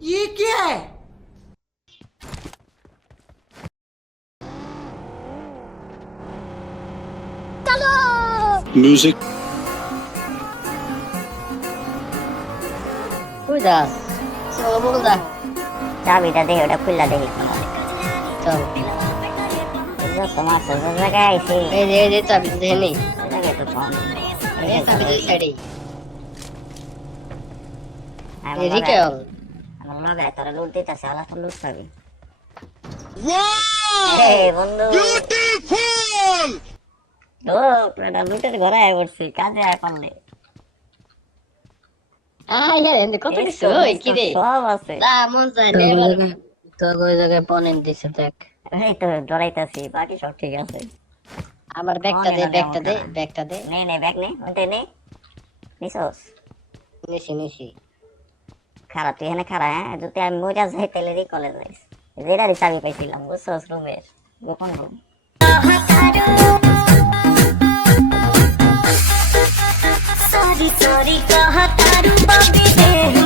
ये क्या है? Music. কই যাস? চল বল যা। চাবিটা দেখি, ওটা খুললা দেখি। চল। তোমার তো জায়গায় আইছি, এই যে চাবি দেখে নেই। জায়গায় তো কম। এই চাবি দিল সাইডে। আমার এদিকে লগে- আল। আমার লগে তোরা লুট দিতেছে, আলাদা তো লুট পাবি। এই বন্ধু, লোক এটা লুটের ঘরে আয় পড়ছি, কাজে আয় পারলে। কত কিছু ওই কি রে? সব আছে। যা মন চায় নে। তোর ওই জায়গায় পনেন দিছে দেখ। এই তো ডরাইতেছি, বাকি সব ঠিক আছে। আমার ব্যাগটা দে, ব্যাগটা দে, ব্যাগটা দে। নে ব্যাগ নে, ওইটা নে। নিছোস? নিছি। খারাপ, তুই এখানে খারাপ। হ্যাঁ, যদি আমি মজা যাই তাহলে কলেজ যাইস। যেটারই চাবি পাইছিলাম, বুঝছোস? রুমের গোপন রুম। सॉरी सॉरी कहा तारू बाबी रे